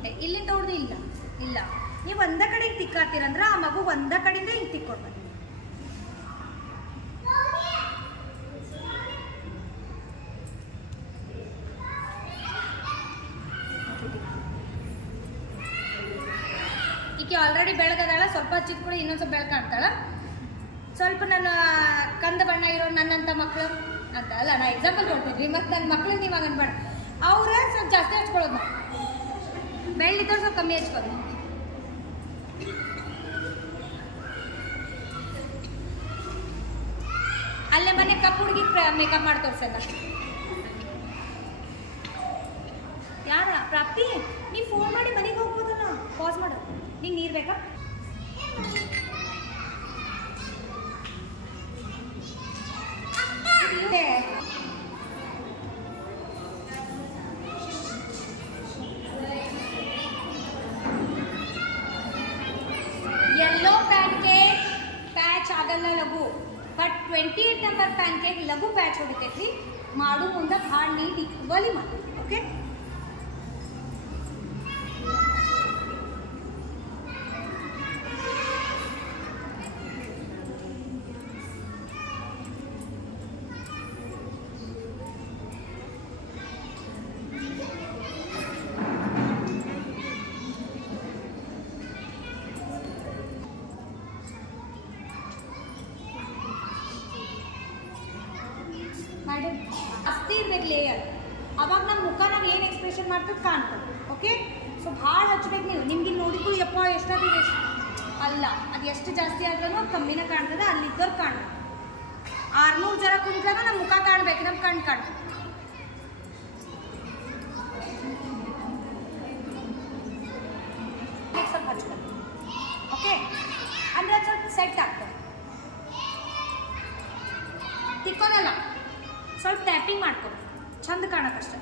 ತಿಕ್ಕೊಂಡೆ, ಇಲ್ಲಿಂದ ಹೊಡೆದು ಇಲ್ಲ ಇಲ್ಲ. ನೀವು ಒಂದ ಕಡೆ ಹಿಂಗೆ ತಿಕ್ಕಾತೀರಂದ್ರೆ ಆ ಮಗು ಒಂದ ಕಡೆಯಿಂದ ಹಿಂಗೆ ತಿಕ್ಕೊಡ್ಬೇಕು. ಈಕೆ ಆಲ್ರೆಡಿ ಬೆಳಗದಾಳ, ಸ್ವಲ್ಪ ಚಿಕ್ಕ ಇನ್ನೊಂದು ಸ್ವಲ್ಪ ಬೆಳಕು ಕಾಣ್ತಾಳ. ಸ್ವಲ್ಪ ನನ್ನ ಕಂದ ಬಣ್ಣ ಇರೋ ನನ್ನಂಥ ಮಕ್ಕಳು ಅಂತ ಅಲ್ಲ, ನಾ ಎಕ್ಸಾಂಪಲ್ ಕೊಡ್ತಿದ್ವಿ. ಮತ್ತು ನನ್ನ ಮಕ್ಳಿಗೆ ನೀವು ಅನ್ಬೇಡ, ಅವ್ರ ಸ್ವಲ್ಪ ಜಾಸ್ತಿ ಹಚ್ಕೊಳ್ಳೋದು, ನಾವು ಬೆಳ್ಳಿದ್ದವ್ರು ಸ್ವಲ್ಪ ಕಮ್ಮಿ ಹಚ್ಕೊಳ್ಳೋದು. ಅಲ್ಲೇ ಮನೆ ಕಪ್ಪು ಹುಡುಗಿ ಮೇಕಪ್ ಮಾಡಿ ತೋರ್ಸಲ್ಲ. ಯಾರ ಪ್ರಾಪ್ತಿ, ನೀವು ಫೋನ್ ಮಾಡಿ ಮನೆಗೆ ಹೋಗ್ಬೋದಲ್ಲ, ಪಾಸ್ ಮಾಡು. ನಿಂಗೆ ನೀರು ಬೇಕಾ? येलो पैनकेक पैच ಆಗಲ್ಲ ಲಘು, ಬಟ್ 28 ನಂಬರ್ ಪ್ಯಾನ್ಕೇಕ್ ಲಘು ಪ್ಯಾಚ್ ಹೊಡಿತೈತಿ. ಮಾಡು ಮುಂದೆ ಭಾಳ ನೀಟ್ ಈಕ್ವಲಿ ಮಾಡಿ. ಓಕೆ, ಜಾಸ್ತಿ ಇರ್ಬೇಕು ಲೇಯರ್. ಅವಾಗ ನಮ್ಮ ಮುಖ ನಾವು ಏನು ಎಕ್ಸ್ಪ್ರೆಷನ್ ಮಾಡ್ತೀವಿ ಕಾಣ್ತದೆ. ಓಕೆ, ಸೊ ಭಾಳ ಹಚ್ಬೇಕು ನೀವು. ನಿಮ್ಗೆ ನೋಡಿದ್ರು ಯಪ್ಪ ಎಷ್ಟಾಗಿದೆ ಎಷ್ಟು ಅಲ್ಲ, ಅದು ಎಷ್ಟು ಜಾಸ್ತಿ ಆದ್ರೂ ಕಮ್ಮಿನ ಕಾಣ್ತದೆ. ಅಲ್ಲಿದ್ದವ್ರು ಕಾಣ್ಬೇಕು. 600 ಜನ ಕುಂತಾಗ ನಮ್ಮ ಮುಖ ಕಾಣ್ಬೇಕು, ನಮ್ಮ ಕಣ್ಣು ಕಾಣ್ಬೇಕು. ಸ್ವಲ್ಪ ಹಚ್ಬೇಕು. ಓಕೆ, ಅಂದರೆ ಅದು ಸ್ವಲ್ಪ ಸೆಟ್ ಆಗ್ತದೆ. ತಿಕ್ಕೋನಲ್ಲ, ಸ್ವಲ್ಪ ಟ್ಯಾಪಿಂಗ್ ಮಾಡ್ಕೊ, ಚಂದ ಕಾಣಕ್ಕಷ್ಟೆ.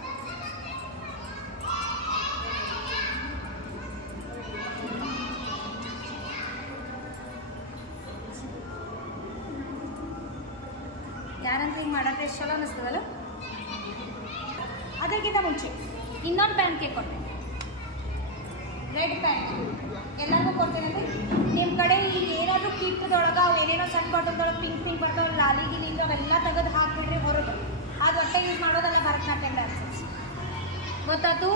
ಯಾರಂತ ಹಿಂಗೆ ಮಾಡೋದು ಎಷ್ಟು ಚಲೋ ಅನ್ನಿಸ್ತದಲ್ಲ. ಅದಕ್ಕಿಂತ ಮುಂಚೆ ಇನ್ನೊಂದು ಪ್ಯಾನ್ ಕೇಕ್ ಕೊಟ್ಟೆ, ರೆಡ್ ಪ್ಯಾನ್. ಎಲ್ಲರಿಗೂ ಕೊಡ್ತೇನೆ. ನಿಮ್ಮ ಕಡೆ ಈಗ ಏನಾದರೂ ಕಿಟ್ಟದೊಳಗೆ ಅವು ಏನೇನೋ ಸಣ್ಣ ಬಾಟಲ್ದೊಳಗೆ ಪಿಂಕ್ ಪಿಂಕ್ ಬರ್ತಾವೆ, ಲಾಲಿಗೆ ನಿಂದು ಅವೆಲ್ಲ ತೆಗೆದು ಹಾಕಿಬಿಡ್ರಿ ಹೊರಗೆ. ಅದು ಒಟ್ಟೆ ಯೂಸ್ ಮಾಡೋದಲ್ಲ ಭರತನಾಟ್ಯಂ ಡ್ಯಾನ್ಸಸ್, ಗೊತ್ತಾಯ್ತು?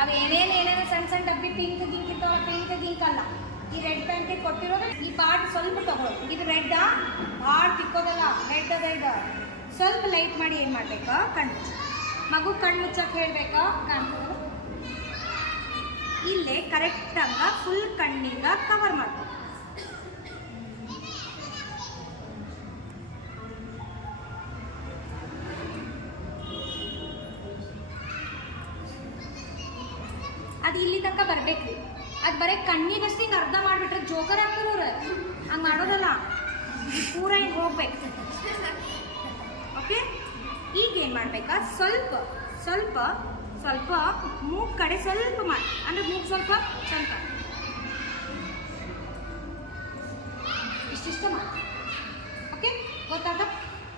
ಅವು ಏನೇನೋ ಸಣ್ಣ ಸಣ್ಣ ಡಬ್ಬಿ ಪಿಂಕ್ ಗಿಂಕ್ ಇರ್ತಾವೆ, ಪಿಂಕ್ ಗಿಂಕ್ ಅಲ್ಲ. ಈ ರೆಡ್ ಪ್ಯಾನ್ ಕೇಕ್ ಕೊಟ್ಟಿರೋದು ಈ ಪಾರ್ಟ್ ಸ್ವಲ್ಪ ತಗೊಳ್ಳೋದು. ಇದು ರೆಡ್ಡಾ ಭಾಳ ತಿಕ್ಕೋದಲ್ಲ, ರೆಡ್ ಅದ. ಇದು ಸ್ವಲ್ಪ ಲೈಟ್ ಮಾಡಿ ಏನು ಮಾಡ್ಬೇಕಾ, ಕಣ್ಣು ಮಗು ಕಣ್ಣು ಮುಚ್ಚಕ್ಕೆ ಹೇಳ್ಬೇಕಾ, ಕಾಣ್ತದ. ಇಲ್ಲೇ ಕರೆಕ್ಟಾಗ ಫುಲ್ ಕಣ್ಣಿಗೆ ಕವರ್ ಮಾಡ್ಕೊ. ಅದು ಇಲ್ಲಿ ತನಕ ಬರ್ಬೇಕ್ರಿ. ಅದು ಬರೀ ಕಣ್ಣಿಗಷ್ಟು ಹಿಂಗೆ ಅರ್ಧ ಮಾಡಿಬಿಟ್ರೆ ಜೋಕರ್ ಆಗ್ತದೆ. ಅವ್ರು ಹಂಗೆ ಮಾಡೋದಲ್ಲ, ಪೂರ ಹಿಂಗೆ ಹೋಗ್ಬೇಕು. ಓಕೆ, ಈಗ ಏನು ಮಾಡ್ಬೇಕಾ, ಸ್ವಲ್ಪ ಸ್ವಲ್ಪ ಸ್ವಲ್ಪ ಮೂಗು ಕಡೆ ಸ್ವಲ್ಪ ಮಾಡಿ, ಅಂದರೆ ಮೂಗು ಸ್ವಲ್ಪ ಚಂದ ಇಷ್ಟಿಷ್ಟ ಮಾಡಿ. ಓಕೆ, ಗೊತ್ತಾದ?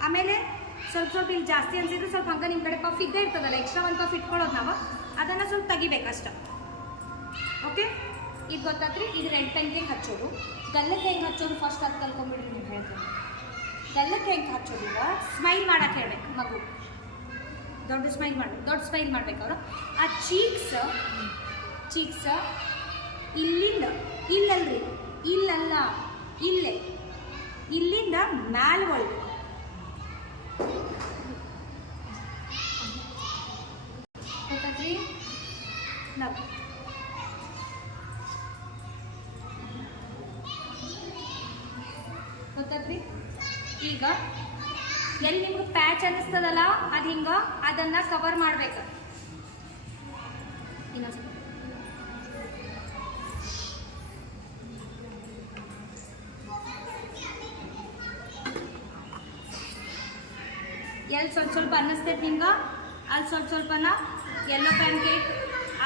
ಆಮೇಲೆ ಸ್ವಲ್ಪ ಸ್ವಲ್ಪ ಇಲ್ಲಿ ಜಾಸ್ತಿ ಅನ್ಸಿದ್ರೆ ಸ್ವಲ್ಪ ಹಂಗೆ ನಿಮ್ಮ ಕಡೆ ಪಫ್ ಇದ್ದೇ ಇರ್ತದಲ್ಲ, ಎಕ್ಸ್ಟ್ರಾ ಒಂದು ಪಫ್ ಇಟ್ಕೊಳ್ಳೋದು ನಾವು, ಅದನ್ನು ಸ್ವಲ್ಪ ತೆಗಿಬೇಕಷ್ಟ. ಓಕೆ, ಇದು ಗೊತ್ತಾದ್ರಿ. ಇದು ರೆಡ್ ಪ್ಯಾನ್ ಕೇಕ್ ಹಚ್ಚೋದು. ಗಲ್ಲಕ್ಕೆ ಹೆಂಗೆ ಹಚ್ಚೋದು ಫಸ್ಟ್ ಅದು ಕಲ್ಕೊಂಡ್ಬಿಡ್ರಿ. ನೀವು ಹೇಳ್ತೀನಿ ಗಲ್ಲಕ್ಕೆ ಹೆಂಗೆ ಹಚ್ಚೋದಿಲ್ಲ, ಸ್ಮೈಲ್ ಮಾಡಕ್ಕೆ ಹೇಳ್ಬೇಕು ಮಗು. ದೊಡ್ಡ ಸ್ಮೈಲ್ ಮಾಡಬೇಕು, ದೊಡ್ಡ ಸ್ಮೈಲ್ ಮಾಡ್ಬೇಕು ಅವರು. ಆ ಚೀಕ್ಸ್ ಇಲ್ಲಿಂದ ಇಲ್ಲಲ್ರಿ, ಇಲ್ಲಲ್ಲ, ಇಲ್ಲೇ ಇಲ್ಲಿಂದ ಮ್ಯಾಲೆ ಒಳ್ಬೇಕು. ಗೊತ್ತಾದ್ರಿ? ನಗು ಗೊತ್ತಾದ್ರಿ? ಈಗ ಎಲ್ಲಿ ನಿಮ್ಗೆ ಪ್ಯಾಚ್ ಅನ್ನಿಸ್ತದಲ್ಲ, ಅದು ಹಿಂಗೆ ಅದನ್ನು ಕವರ್ ಮಾಡ್ಬೇಕು. ಇನ್ನೊಂದು ಎಲ್ಲಿ ಸ್ವಲ್ಪ ಸ್ವಲ್ಪ ಅನ್ನಿಸ್ತೈತೆ ನಿಮ್ಗೆ, ಅಲ್ಲಿ ಸ್ವಲ್ಪ ಸ್ವಲ್ಪನ ಯೆಲ್ಲೋ ಪ್ಯಾನ್ ಕೇಕ್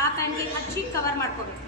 ಆ ಪ್ಯಾನ್ ಕೇಕ್ ಹಚ್ಚಿ ಕವರ್ ಮಾಡ್ಕೋಬೇಕು.